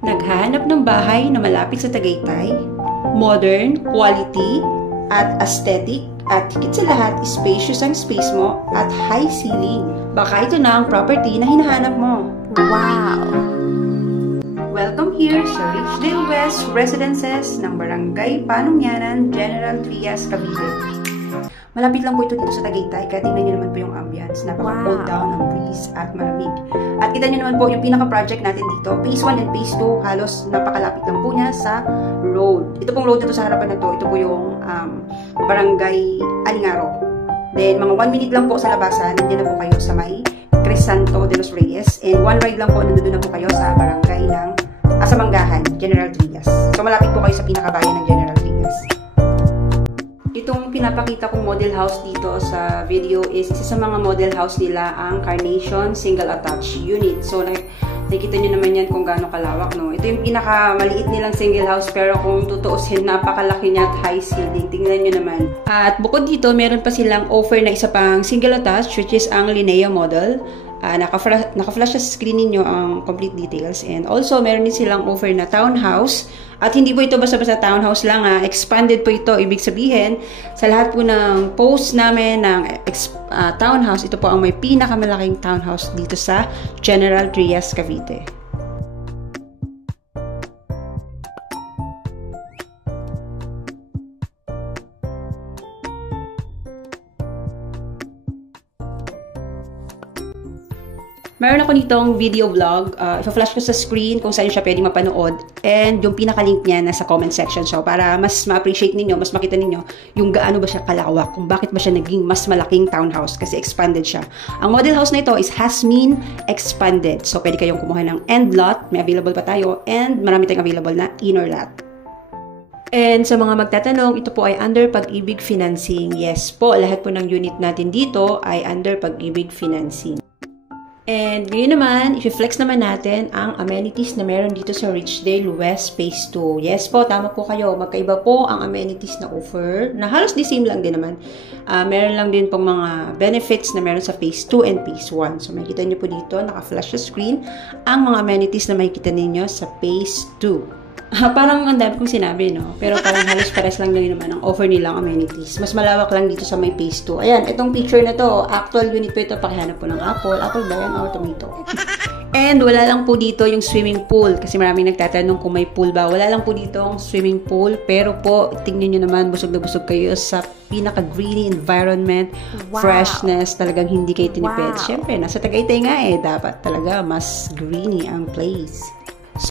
Naghahanap ng bahay na malapit sa Tagaytay, modern, quality, at aesthetic, at higit sa lahat, spacious ang space mo at high ceiling. Baka ito na ang property na hinahanap mo. Wow! Welcome here sa Richdale West Residences ng Barangay Panungyanan, General Trias, Cavite. Malapit lang po ito dito sa Tagaytay, kaya tingnan nyo naman po yung ambience. Napaka-cold down ng breeze at malamig. At kita nyo naman po yung pinaka-project natin dito, Phase 1 and Phase 2, halos napakalapit lang po niya sa road. Ito pong road dito sa harapan na to, ito po yung Barangay Alingaro. Then, mga 1 minute lang po sa labasan, nandiyan na po kayo sa may Crisanto de los Reyes. And 1 ride lang po, nandun na po kayo sa barangay ng Asamanggahan, General Trias. So, malapit po kayo sa pinakabayan ng General Trias. Itong pinapakita kong model house dito sa video is isa sa mga model house nila ang Carnation Single Attached Unit. So, nakikita nyo naman yan kung gaano kalawak, no? Ito yung pinakamaliit nilang single house, pero kung tutuusin, napakalaki niya at high ceiling. Tingnan nyo naman. At bukod dito, meron pa silang offer na isa pang single attached, which is ang Linnea model. Naka-flash sa screen ninyo ang complete details. And also, meron din silang offer na townhouse. At hindi po ito basta-basta townhouse lang, expanded po ito. Ibig sabihin, sa lahat po ng post namin ng townhouse, ito po ang may pinakamalaking townhouse dito sa General Trias, Cavite. Meron ako ditong video vlog. Ipa-flash ko sa screen kung saan siya pwede mapanood. And yung pinaka-link niya nasa comment section. So, para mas ma-appreciate ninyo, mas makita ninyo yung gaano ba siya kalawak, kung bakit ba siya naging mas malaking townhouse kasi expanded siya. Ang model house na ito is Hasmin Expanded. So, pwede kayong kumuha ng end lot. May available pa tayo. And marami tayong available na inner lot. And sa mga magtatanong, ito po ay under Pag-ibig Financing. Yes po, lahat po ng unit natin dito ay under Pag-ibig Financing. And ngayon naman, i-flex naman natin ang amenities na meron dito sa Richdale West Phase 2. Yes po, tama po kayo. Magkaiba po ang amenities na offer, na halos the same lang din naman. Meron lang din pong mga benefits na meron sa Phase 2 and Phase 1. So, makikita nyo po dito, naka-flash sa screen, ang mga amenities na makikita ninyo sa Phase 2. Parang ang dami kong sinabi, no? Pero parang halos pares lang din naman ang offer nilang amenities. Mas malawak lang dito sa may Phase 2. Ayan, itong picture na to, actual unit po ito. Pakihanap po ng apple. Apple ba yan or tomato? And wala lang po dito yung swimming pool. Kasi maraming nagtatanong kung may pool ba. Wala lang po dito ang swimming pool. Pero po, tingnan nyo naman, busog na busog kayo sa pinaka-greeny environment. Wow. Freshness. Talagang hindi kayo tinipid. Wow. Siyempre, nasa Tagaytay nga dapat talaga mas greeny ang place.